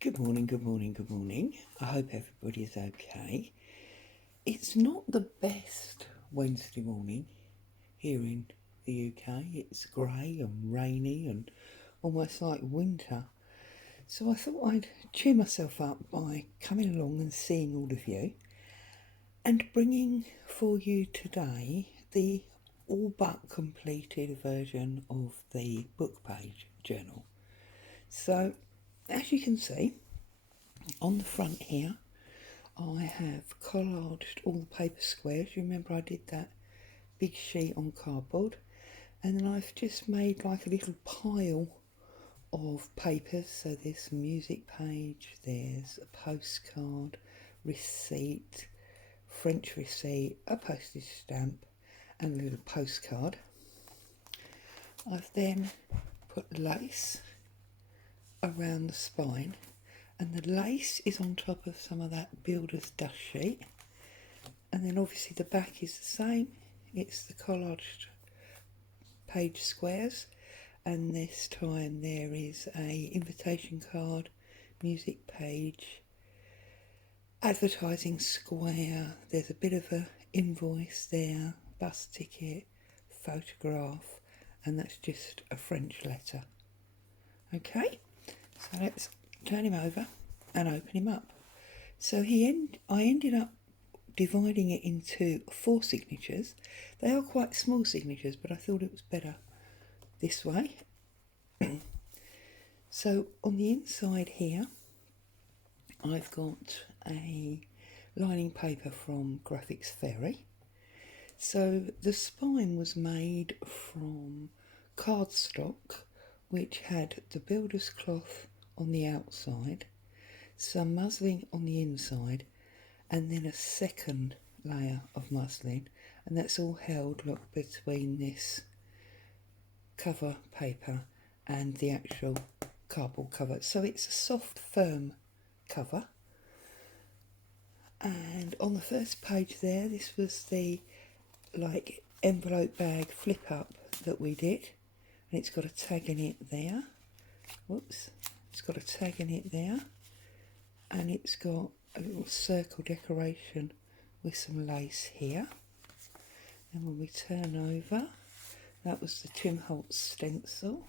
Good morning, good morning, good morning. I hope everybody's okay. It's not the best Wednesday morning here in the UK. It's grey and rainy and almost like winter. So I thought I'd cheer myself up by coming along and seeing all of you and bringing for you today the all but completed version of the book page journal. So, as you can see, on the front here, I have collaged all the paper squares. You remember I did that big sheet on cardboard, and then I've just made like a little pile of papers. So there's a music page, there's a postcard, receipt, French receipt, a postage stamp, and a little postcard. I've then put lace around the spine, and the lace is on top of some of that builder's dust sheet, and then obviously the back is the same. It's the collaged page squares, and this time there is a invitation card, music page, advertising square, there's a bit of a invoice there, bus ticket, photograph, and that's just a French letter. Okay, so let's turn him over and open him up. So I ended up dividing it into 4 signatures. They are quite small signatures, but I thought it was better this way. So on the inside here, I've got a lining paper from Graphics Fairy. So the spine was made from cardstock, which had the builder's cloth on the outside, some muslin on the inside, and then a second layer of muslin, and that's all held between this cover paper and the actual cardboard cover. So it's a soft, firm cover. And on the first page there, this was the envelope bag flip up that we did, and it's got a tag in it there. Whoops, it's got a tag in it there, and it's got a little circle decoration with some lace here. And when we turn over, that was the Tim Holtz stencil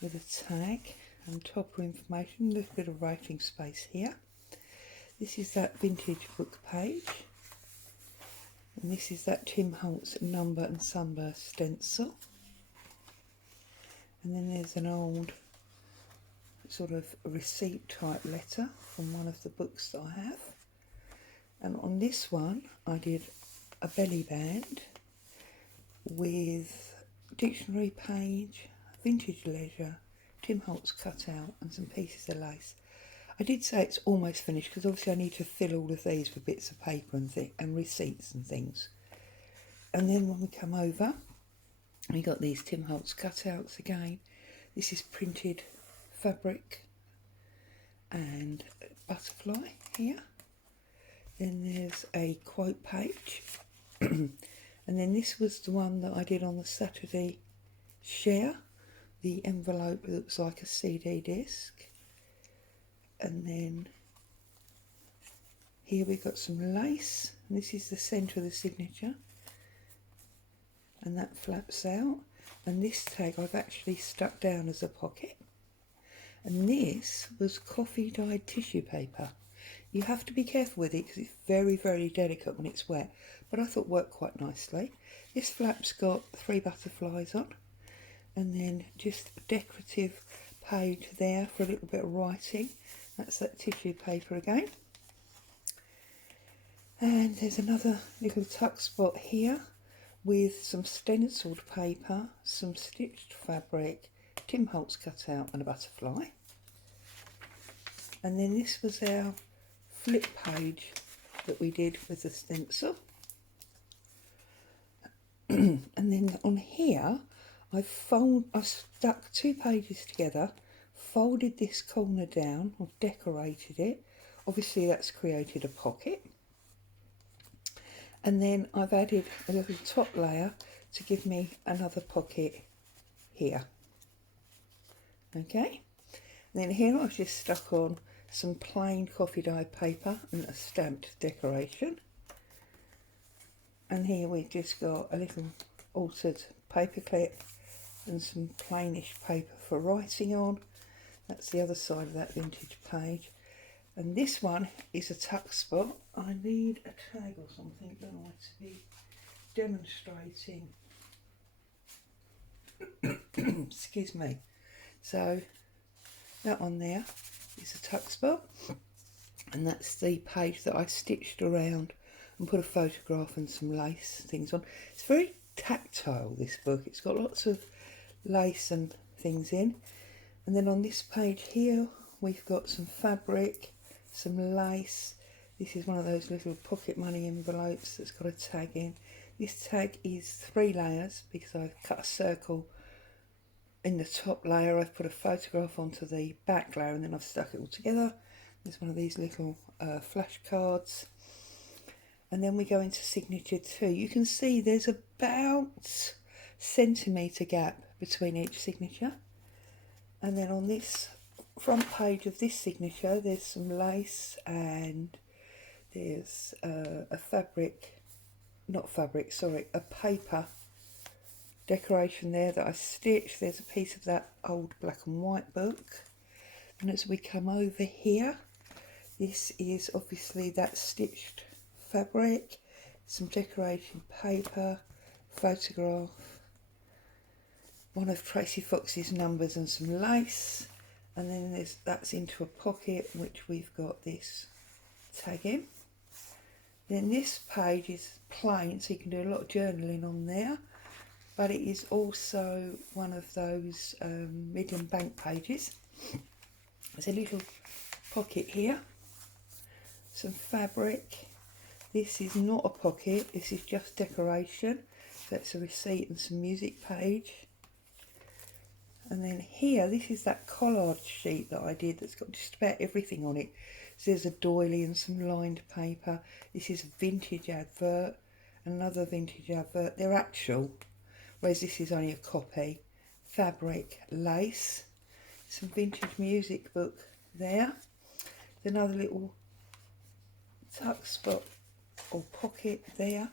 with a tag and topper information, a little bit of writing space here. This is that vintage book page, and this is that Tim Holtz number and sunburst stencil. And then there's an old sort of receipt type letter from one of the books that I have. And on this one I did a belly band with dictionary page, vintage leisure, Tim Holtz cutout, and some pieces of lace. I did say it's almost finished because obviously I need to fill all of these with bits of paper and receipts and things. And then when we come over, we got these Tim Holtz cutouts again. This is printed fabric and butterfly here. Then there's a quote page. And then this was the one that I did on the Saturday share. The envelope looks like a CD disc. And then here we've got some lace. And this is the centre of the signature. And that flaps out. And this tag I've actually stuck down as a pocket. And this was coffee dyed tissue paper. You have to be careful with it because it's very, very delicate when it's wet, but I thought worked quite nicely. This flap's got 3 butterflies on, and then just a decorative page there for a little bit of writing. That's that tissue paper again. And there's another little tuck spot here with some stenciled paper, some stitched fabric, Tim Holtz cutout, and a butterfly. And then this was our flip page that we did with the stencil. And then on here I stuck 2 pages together, folded this corner down, I've decorated it. Obviously that's created a pocket. And then I've added a little top layer to give me another pocket here. Okay, And then here I've just stuck on some plain coffee dye paper and a stamped decoration. And here we've just got a little altered paper clip and some plainish paper for writing on. That's the other side of that vintage page. And this one is a tuck spot. I need a tag or something, don't I, to be demonstrating. Excuse me. So that one there is a tuck spot, and that's the page that I stitched around and put a photograph and some lace things on. It's very tactile, this book. It's got lots of lace and things in. And then on this page here we've got some fabric, some lace. This is one of those little pocket money envelopes that's got a tag in. This tag is 3 layers because I've cut a circle in the top layer. I've put a photograph onto the back layer and then I've stuck it all together. There's one of these little flashcards. And then we go into signature 2. You can see there's about centimetre gap between each signature. And then on this front page of this signature there's some lace and there's a paper decoration there that I stitched. There's a piece of that old black and white book. And as we come over here, this is obviously that stitched fabric, some decoration paper, photograph, one of Tracy Fox's numbers and some lace. And then that's into a pocket which we've got this tag in. Then this page is plain, so you can do a lot of journaling on there, but it is also one of those Midland Bank pages. There's a little pocket here, some fabric. This is not a pocket, this is just decoration. That's a receipt and some music page. And then here, this is that collard sheet that I did that's got just about everything on it. So there's a doily and some lined paper. This is a vintage advert, another vintage advert. They're actual, whereas this is only a copy. Fabric, lace, some vintage music book there. There's another little tuck spot or pocket there,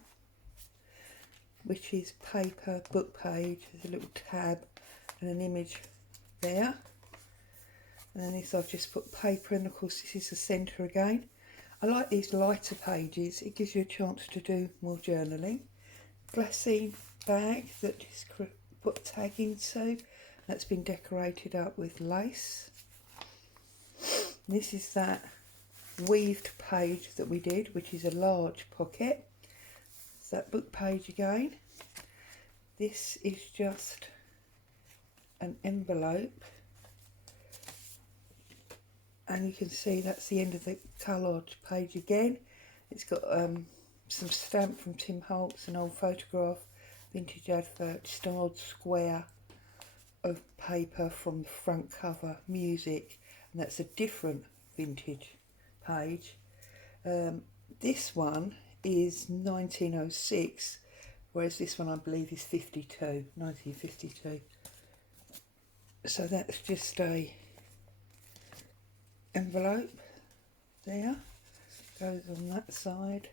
which is paper, book page. There's a little tab and an image there. And then this I've just put paper, and of course this is the centre again. I like these lighter pages, it gives you a chance to do more journaling. Glassine bag that just put a tag into, that's been decorated up with lace. This is that weaved page that we did, which is a large pocket. It's that book page again. This is just an envelope, and you can see that's the end of the coloured page again. It's got some stamp from Tim Holtz, an old photograph, vintage advert, just an odd square of paper from the front cover, music, and that's a different vintage page. This one is 1906, whereas this one I believe is 1952. So that's just a envelope there, goes on that side.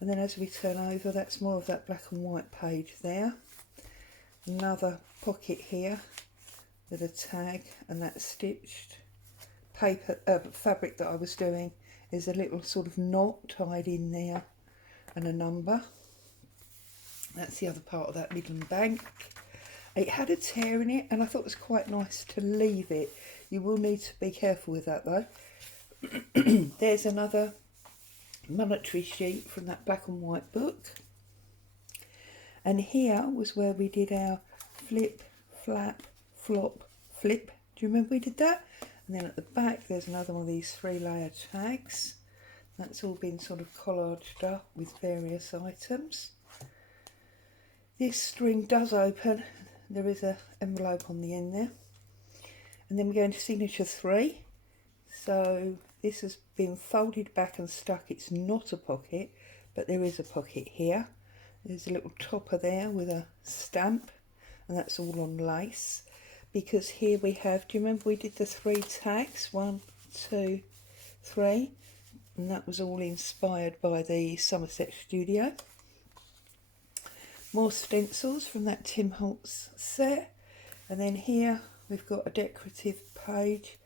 And then as we turn over, that's more of that black and white page there. Another pocket here with a tag, and that stitched paper fabric that I was doing. There's a little sort of knot tied in there and a number. That's the other part of that Midland Bank. It had a tear in it, and I thought it was quite nice to leave it. You will need to be careful with that though. There's another monetary sheet from that black and white book. And here was where we did our flip, flap, flop, flip. Do you remember we did that? And then at the back there's another one of these 3-layer tags. That's all been sort of collaged up with various items. This string does open. There is an envelope on the end there. And then we go into signature 3. So this has been folded back and stuck. It's not a pocket, but there is a pocket here. There's a little topper there with a stamp and that's all on lace. Because here we have, do you remember we did the 3 tags? 1, 2, 3. And that was all inspired by the Somerset Studio. More stencils from that Tim Holtz set. And then here we've got a decorative page.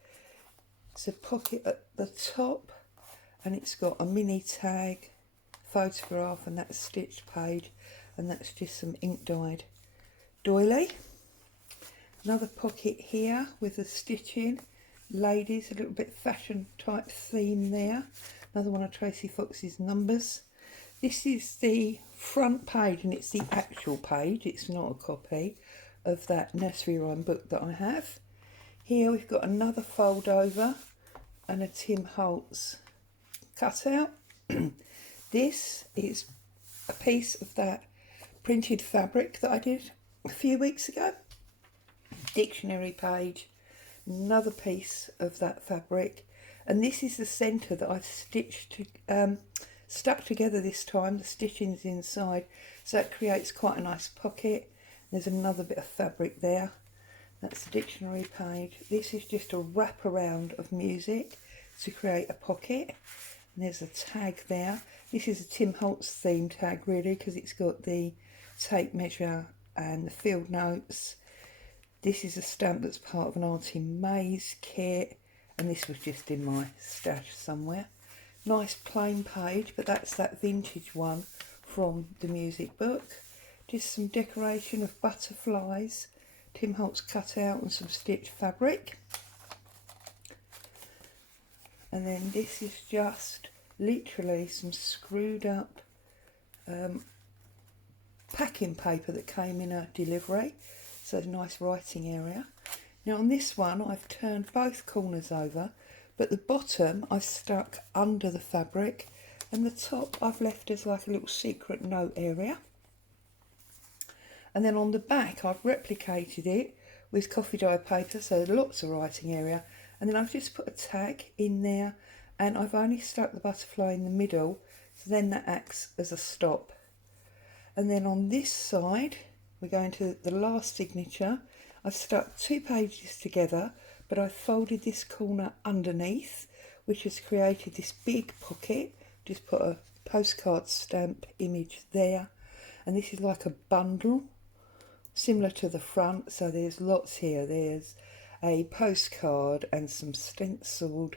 It's a pocket at the top, and it's got a mini tag, photograph, and that stitched page, and that's just some ink dyed doily. Another pocket here with the stitching, ladies, a little bit fashion type theme there. Another one of Tracy Fox's numbers. This is the front page, and it's the actual page, it's not a copy of that nursery rhyme book that I have. Here we've got another fold over and a Tim Holtz cutout. This is a piece of that printed fabric that I did a few weeks ago. Dictionary page, another piece of that fabric, and this is the centre that I've stuck together this time. The stitching's inside, so that creates quite a nice pocket. There's another bit of fabric there. That's the dictionary page. This is just a wraparound of music to create a pocket. And there's a tag there. This is a Tim Holtz theme tag really, because it's got the tape measure and the field notes. This is a stamp that's part of an Auntie May's kit, and this was just in my stash somewhere. Nice plain page, but that's that vintage one from the music book. Just some decoration of butterflies, Tim Holtz cut out, and some stitched fabric. And then this is just literally some screwed up packing paper that came in a delivery. So a nice writing area. Now on this one I've turned both corners over, but the bottom I've stuck under the fabric, and the top I've left as like a little secret note area. And then on the back I've replicated it with coffee dye paper, so lots of writing area. And then I've just put a tag in there, and I've only stuck the butterfly in the middle, so then that acts as a stop. And then on this side we're going to the last signature. I've stuck 2 pages together, but I've folded this corner underneath, which has created this big pocket. Just put a postcard stamp image there, and this is like a bundle similar to the front, so there's lots here. There's a postcard and some stenciled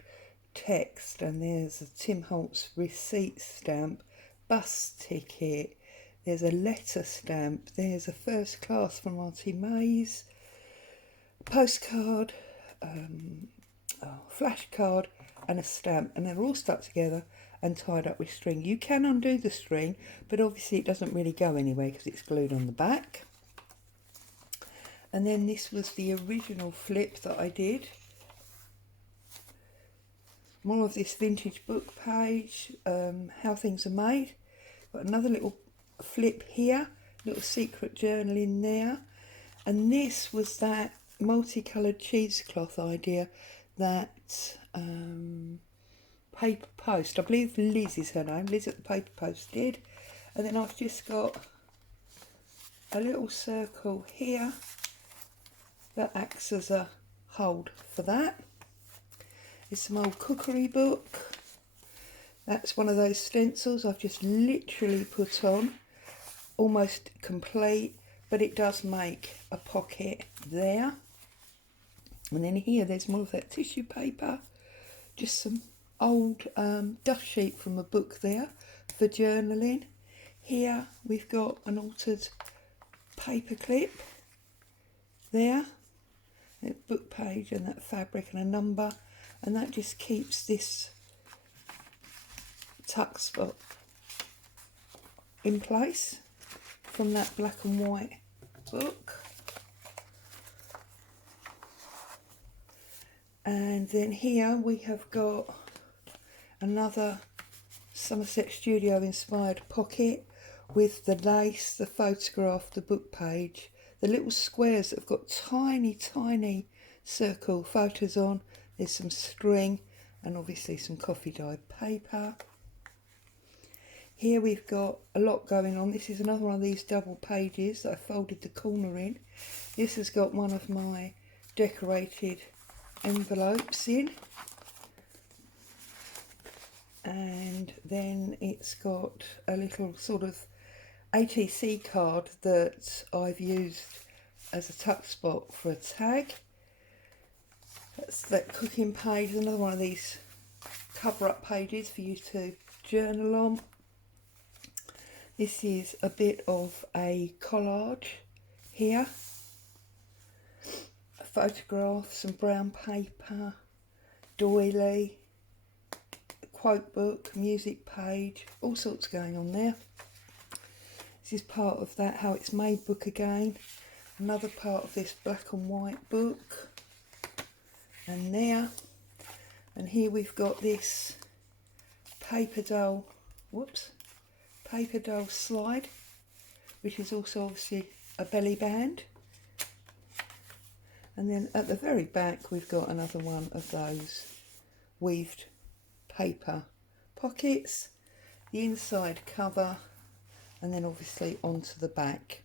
text, and there's a Tim Holtz receipt stamp, bus ticket, there's a letter stamp, there's a first class from Auntie May's, postcard, flash card, and a stamp, and they're all stuck together and tied up with string. You can undo the string, but obviously it doesn't really go anywhere because it's glued on the back. And then this was the original flip that I did. More of this vintage book page, how things are made. Got another little flip here, little secret journal in there. And this was that multicoloured cheesecloth idea that Paper Post, I believe Liz is her name, Liz at the Paper Post did. And then I've just got a little circle here that acts as a hold for that. It's some old cookery book. That's one of those stencils I've just literally put on, almost complete, but it does make a pocket there. And then here there's more of that tissue paper, just some old dust sheet from a book there for journaling. Here we've got an altered paper clip there, a book page and that fabric and a number, and that just keeps this tuck spot in place from that black and white book. And then here we have got another Somerset Studio inspired pocket with the lace, the photograph, the book page, the little squares that have got tiny, tiny circle photos on. There's some string and obviously some coffee dyed paper. Here we've got a lot going on. This is another one of these double pages that I folded the corner in. This has got one of my decorated envelopes in. And then it's got a little sort of ATC card that I've used as a tuck spot for a tag. That's that cooking page, another one of these cover-up pages for you to journal on. This is a bit of a collage here. A photograph, some brown paper, doily, a quote book, music page, all sorts going on there. This is part of that How It's Made book again. Another part of this black and white book. And there. And here we've got this paper doll slide, which is also obviously a belly band. And then at the very back we've got another one of those weaved paper pockets, the inside cover, and then obviously onto the back.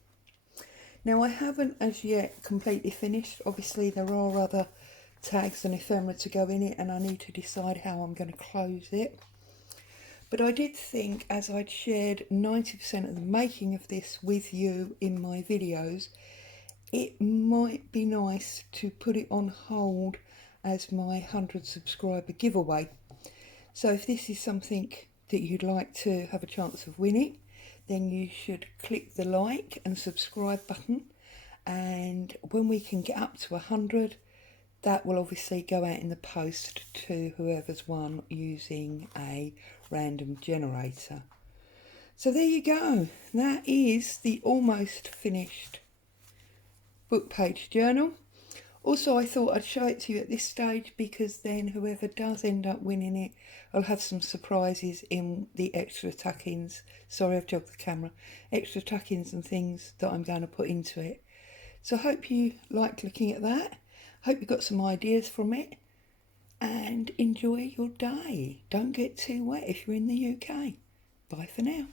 Now I haven't as yet completely finished. Obviously there are other tags and ephemera to go in it, and I need to decide how I'm going to close it. But I did think, as I'd shared 90% of the making of this with you in my videos, it might be nice to put it on hold as my 100 subscriber giveaway. So if this is something that you'd like to have a chance of winning, then you should click the like and subscribe button, and when we can get up to 100, that will obviously go out in the post to whoever's won using a random generator. So there you go. That is the almost finished book page journal. Also, I thought I'd show it to you at this stage, because then whoever does end up winning it, I'll have some surprises in the extra tuck-ins. Sorry, I've jogged the camera. Extra tuck-ins and things that I'm going to put into it. So I hope you liked looking at that. Hope you got some ideas from it, and enjoy your day. Don't get too wet if you're in the UK. Bye for now.